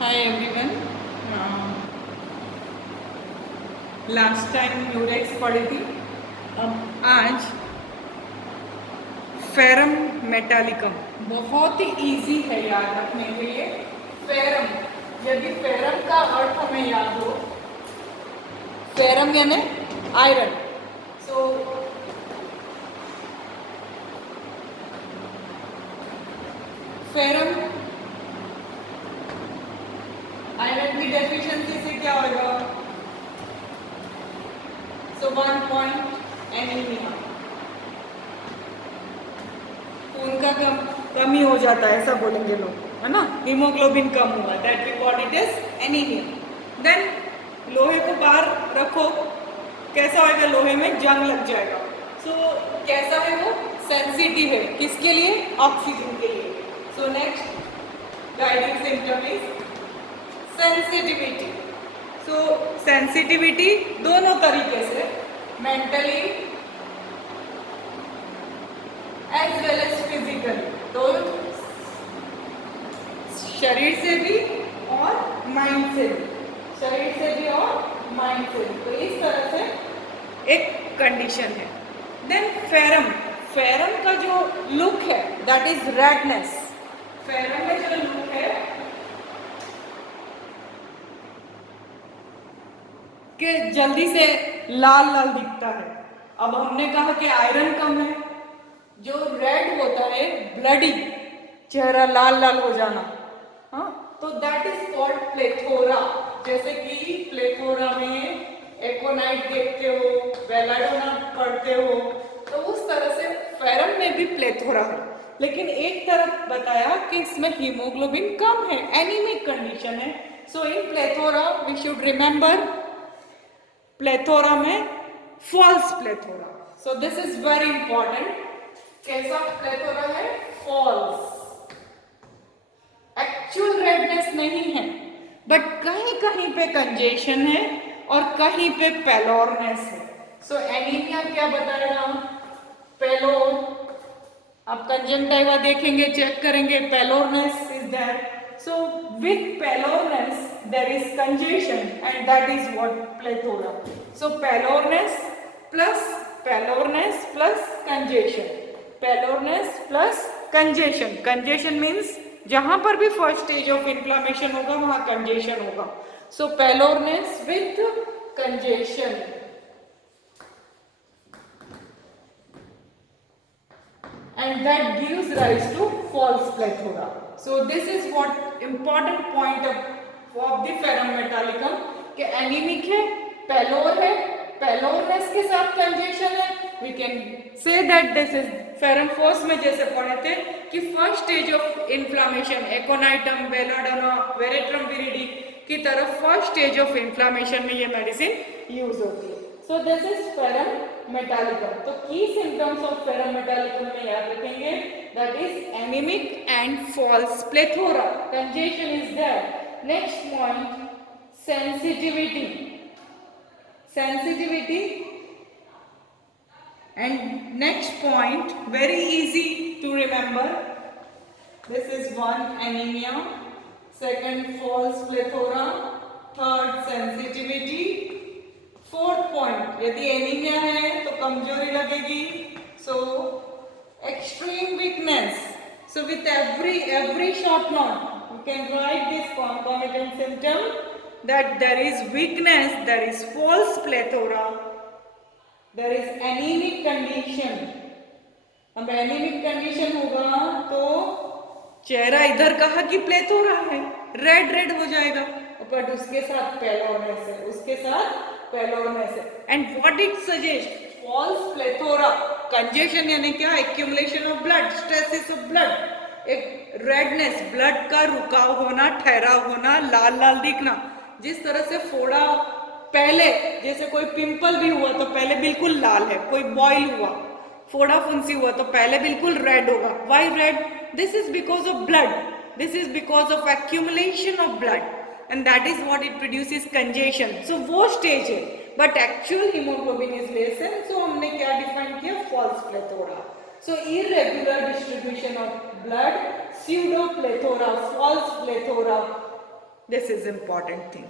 Hi everyone. Last time यूरेक्स पढ़ी थी। अब आज फेरम मेटालिकम बहुत ही इजी है याद रखने के लिए। फेरम, यदि फेरम का अर्थ हमें याद हो, फेरम यानी आयरन। सो फेरम आयरन की डेफिशिएंसी से क्या होगा? सो 1 पॉइंट एनीमिया, खून का कमी हो जाता है, ऐसा बोलेंगे लोग, है ना। हीमोग्लोबिन कम हुआ, that we call it is anaemia. Then लोहे को बाहर रखो, कैसा होगा? लोहे में जंग लग जाएगा। सो कैसा है वो? सेंसिटिव है, किसके लिए? ऑक्सीजन के लिए। So next guiding symptom is sensitivity. So sensitivity दोनों तरीके से, mentally as well as physically, तो शरीर से भी और माइंड से भी, शरीर से भी और माइंड से भी। तो इस तरह से एक कंडीशन है। देन फेरम, फेरम का जो लुक है दैट इज रेडनेस। फेरम में जो लुक है कि जल्दी से लाल लाल दिखता है। अब हमने कहा कि आयरन कम है, जो रेड होता है ब्लडी, चेहरा लाल लाल हो जाना, हाँ, तो दैट इज कॉल्ड प्लेथोरा। जैसे कि प्लेथोरा में एकोनाइट देखते हो, बेलाडोना पढ़ते हो, तो उस तरह से फेरम में भी प्लेथोरा है। लेकिन एक तरफ बताया कि इसमें हीमोग्लोबिन कम है, एनीमिक कंडीशन है। So in plethora we should remember plethora में false plethora. So this is very important. कैसा प्लेथोरा है? फॉल्स। एक्चुअल रेडनेस नहीं है, बट कहीं कहीं पे कंजेशन है और कहीं पे पेलोरनेस है। सो एनीमिया क्या बताएगा? पेलोर। आप कंजंक्टिवा देखेंगे, चेक करेंगे, pallorness is there. So with pallorness there is congestion and that is what plethora. So pelorness plus congestion, pelorness plus congestion. Congestion means जहां पर भी फर्स्ट स्टेज ऑफ इन्फ्लामेशन होगा वहां कंजेशन होगा। So pallorness with congestion and that gives rise to false plethora. So this is what important point of the ferrum metallicum कि anaemic है, pallor है, pallorness के साथ कंजेशन है। We can say that this is ferrum first में जैसे पढ़े थे कि first stage of inflammation aconitum, belladonna, veratrum viride की तरफ फर्स्ट स्टेज ऑफ इन्फ्लामेशन में ये मेडिसिन यूज होती है। So this is ferrum metallicum. तो की सिम्टम्स ऑफ फेरम मेटालिकम में याद रखेंगे, that is anaemic and false plethora, congestion is there. Next point sensitivity, sensitivity, and next point very easy to remember, this is one anemia, second false plethora, third sensitivity, fourth point यदि anaemia है तो कमजोरी लगेगी, सो extreme weakness. So with every short note you can write this concomitant symptom that there is weakness, there is false plethora, there is anemic condition। अब anaemic condition होगा तो चेहरा इधर कहा कि प्लेथोरा है, रेड रेड हो जाएगा, बट उसके साथ पेलोरनेस है, उसके साथ पेलोरनेस है। And what it suggest? False plethora, congestion यानी क्या? Accumulation of blood, stasis of blood, एक रेडनेस, ब्लड का रुकाव होना, ठहराव होना, लाल लाल दिखना। जिस तरह से फोड़ा पहले, जैसे कोई पिंपल भी हुआ तो पहले बिल्कुल लाल है, कोई बॉयल हुआ, फोड़ा फुंसी हुआ तो पहले बिल्कुल रेड होगा। Why red? This is because of blood, this is because of accumulation of blood and that is what it produces congestion. So वो स्टेज है, but actual haemoglobin is less है। सो हमने क्या डिफाइन किया? False plethora. So irregular distribution of blood, pseudo plethora, false plethora, this is important thing.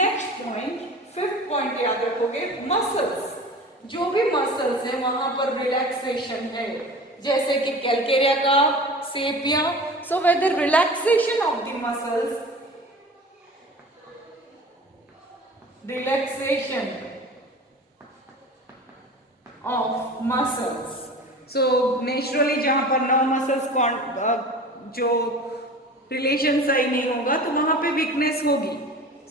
Next point, fifth point याद रखोगे, muscles. जो भी मसल्स है वहां पर रिलैक्सेशन है, जैसे कि कैलकेरिया का, sepia. So whether relaxation of the muscles, relaxation of muscles. So naturally जहाँ पर नर्व मसल्स जो रिलेशन सही नहीं होगा तो वहाँ पे वीकनेस होगी.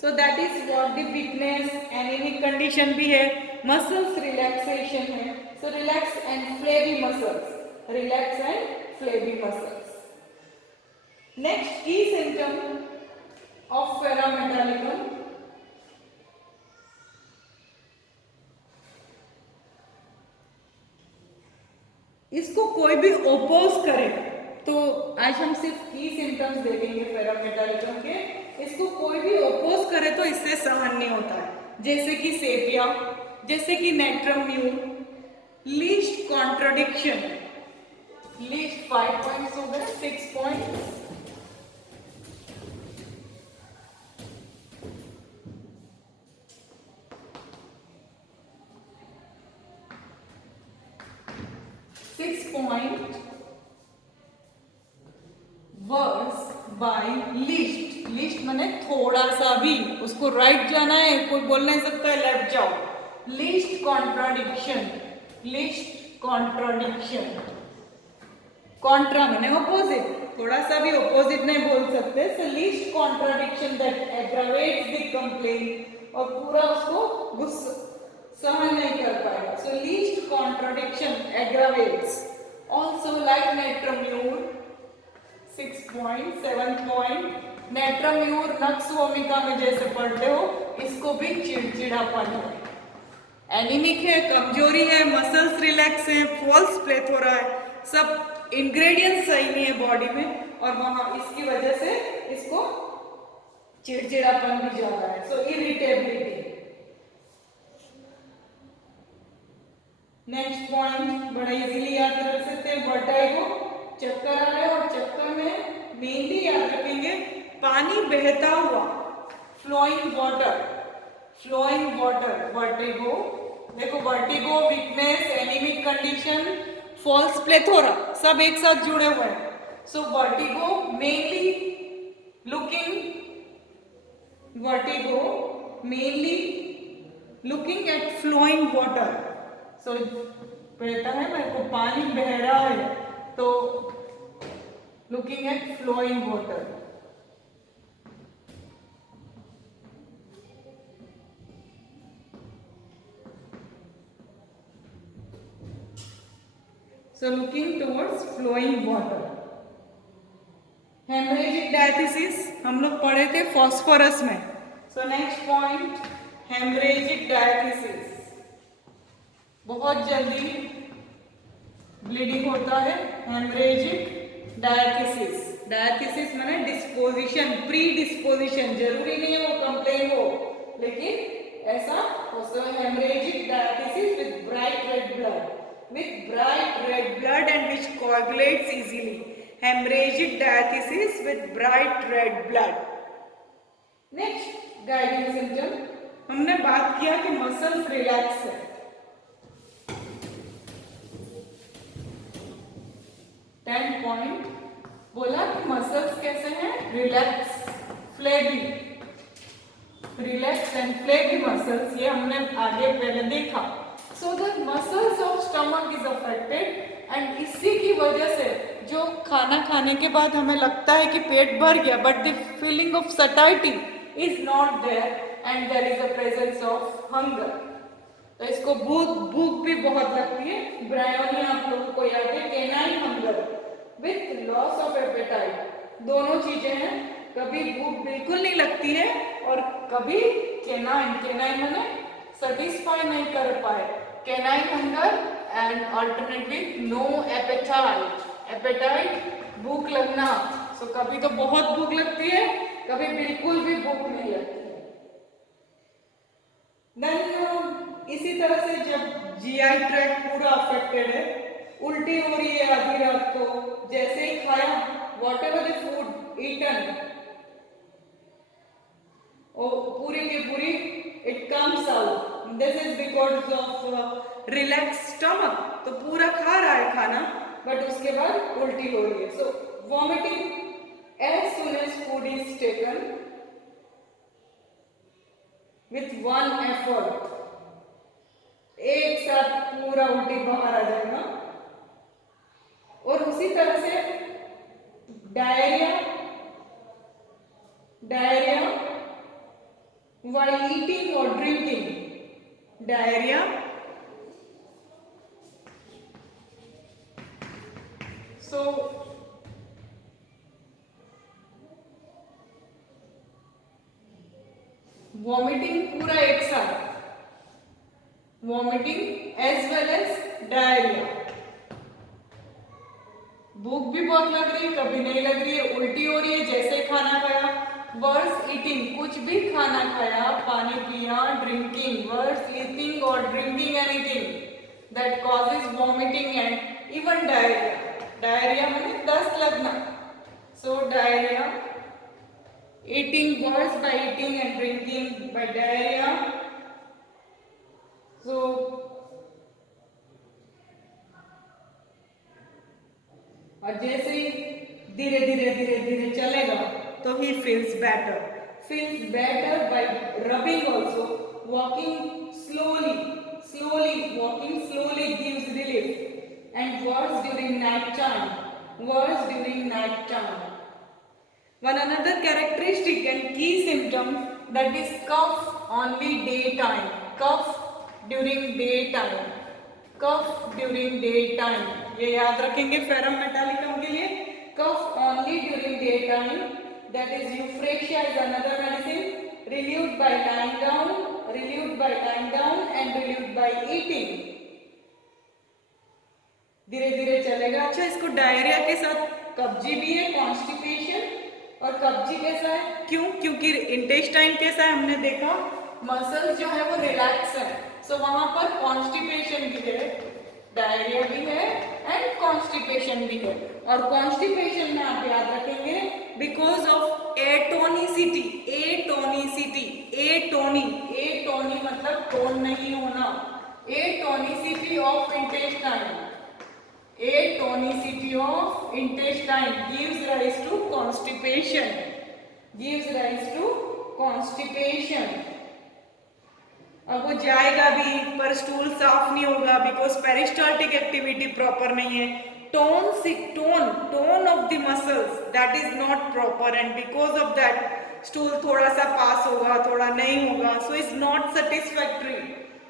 So that is what the weakness. Anaemic condition भी है, मसल्स रिलैक्सेशन है. So relax and flabby muscles, relax and flabby muscles. Next की सिम्टम ऑफ पैरामेटालिकम, इसको कोई भी ओपोज करे तो आज हम सिर्फ की सिम्टम्स देखेंगे पैरामेटालिकम के. इसको कोई भी ओपोज करे तो इससे सहन नहीं होता है, जैसे कि सेपिया, जैसे कि natrum mur. Least contradiction, least 5 points हो गए, 6 points. Point worse by least. Least माने थोड़ा सा भी, उसको राइट जाना है, कोई बोल नहीं सकता है लेफ्ट जाओ. Least contradiction, least contradiction. Contra माने ऑपोजिट, थोड़ा सा भी ऑपोजिट नहीं बोल सकते. So least contradiction that aggravates the complaint, और पूरा उसको गुस्सा सहन नहीं कर पाएगा. So least contradiction aggravates. Also like natrum mur, 6 point, 7 point. Natrum mur nux vomica में जैसे पढ़ते हो, इसको भी चिड़चिड़ापन है, एनीमिक है, कमजोरी है, मसल्स रिलैक्स है, फॉल्स प्लेथोरा है, सब इंग्रेडिएंट्स सही नहीं है बॉडी में, और वहां इसकी वजह से इसको चिड़चिड़ापन भी ज्यादा है. सो इरिटेबिलिटी. नेक्स्ट पॉइंट बड़ा इजीली याद रख सकते हैं, वर्टाइगो, चक्कर आ रहा है, और चक्कर में मेनली याद रखेंगे पानी बहता हुआ, flowing water, flowing water. Vertigo, देखो vertigo, weakness, anaemic condition, false plethora, सब एक साथ जुड़े हुए हैं. So vertigo mainly looking, vertigo mainly looking at flowing water. So कहता है मेरे को पानी बह रहा है, तो looking at flowing water. So looking towards flowing water. Haemorrhagic diathesis हम लोग पढ़े थे फॉस्फोरस में. So next point, haemorrhagic diathesis. बहुत जल्दी ब्लीडिंग होता है, हेमरेजिक डायथिसिस. डायथिसिस माने डिस्पोजिशन, प्री डिस्पोजिशन. जरूरी नहीं है वो कंप्लेन हो, लेकिन ऐसा हो सकता है. Haemorrhagic diathesis with bright red blood, with bright red blood and which coagulates easily. Hemorrhagic diathesis with bright red blood. Next guiding symptom, हमने बात किया कि मसल्स रिलैक्स है. 10 पॉइंट बोला कि मसल्स कैसे हैं, relax, flabby. Relax and flabby muscles, ये हमने आगे पहले देखा. So the muscles of stomach is affected, and इसी की वजह से जो खाना खाने के बाद हमें लगता है कि पेट भर गया, but the feeling of satiety is not there and there is a presence of hunger. तो इसको भूख भी बहुत लगती है. ब्रायोनी आप लोगों को याद है, canine hunger with loss of appetite. दोनों चीजें हैं, कभी भूख बिल्कुल नहीं लगती है और कभी canine माने satisfy नहीं कर पाए. Canine hunger and alternate with no appetite. Appetite, भूख लगना. So कभी तो बहुत भूख लगती है, कभी बिल्कुल भी भूख नहीं लगती है. Then इसी तरह से जब GI ट्रैक्ट पूरा अफेक्टेड है, उल्टी हो रही है आधी रात को, जैसे ही खाया, whatever the food eaten, पूरी की पूरी it comes out. This is because of relax stomach. तो पूरा खा रहा है खाना बट उसके बाद उल्टी हो रही है. So vomiting as soon as food is taken with one effort. एक साथ पूरा उल्टी बाहर आ जाएगा. और उसी तरह से diarrhoea while eating or drinking. Diarrhea so vomiting पूरा एक साथ, vomiting as well as diarrhea. भूख भी बहुत लग रही है, कभी नहीं लग रही है, उल्टी हो रही है जैसे खाना खाया. वर्स ईटिंग, कुछ भी खाना खाया, पानी पिया, ड्रिंकिंग, वर्स ईटिंग और drinking anything that causes vomiting and even diarrhoea. Diarrhoea माने दस्त लगना. So diarrhoea, eating worse by eating and drinking by diarrhoea. So और जैसे ही धीरे धीरे चलेगा तो he feels better by rubbing also. Walking slowly gives relief and worse during night time. One another characteristic and key symptom, that is cough only daytime. Cough during daytime. ये याद रखेंगे ferrum metallicum के लिए. Cough only during daytime. That is euphrasia is another medicine. Relieved by lying down and relieved by eating. धीरे धीरे चलेगा. अच्छा, इसको डायरिया के साथ कब्जी भी है, कॉन्स्टिपेशन. और कब्जी कैसा है? क्यों? क्योंकि इंटेस्टाइन कैसा है हमने देखा, मसल्स जो है वो रिलैक्स है. सो वहां पर कॉन्स्टिपेशन भी है, डायरिया भी है एंड कॉन्स्टिपेशन भी है. और कॉन्स्टिपेशन में आप याद रखेंगे बिकॉज ऑफ एटोनिसिटी. एटोनी मतलब टोन नहीं होना. Atonicity of intestine. gives rise to constipation. अब वो जाएगा भी पर स्टूल साफ नहीं होगा बिकॉज पेरिस्टाल्टिक एक्टिविटी प्रॉपर नहीं है. tone of the muscles that is not proper and because of that stool थोड़ा सा पास होगा, थोड़ा नहीं होगा. so is not satisfactory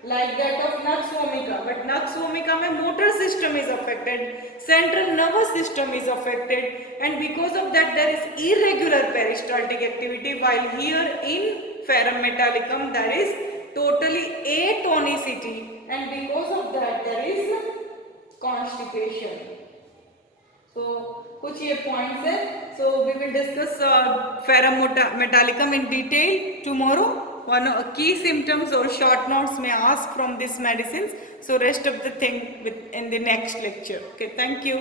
like that of nux vomica. but nux vomica में motor system is affected, central nervous system is affected and because of that there is irregular peristaltic activity, while here in ferrum metallicum there is totally atonicity and because of that there is constipation. So कुछ ये points है. So we will discuss ferrum metallicum in detail tomorrow. One key symptoms or short notes may ask from these medicines. So rest of the thing in the next lecture. Okay, thank you.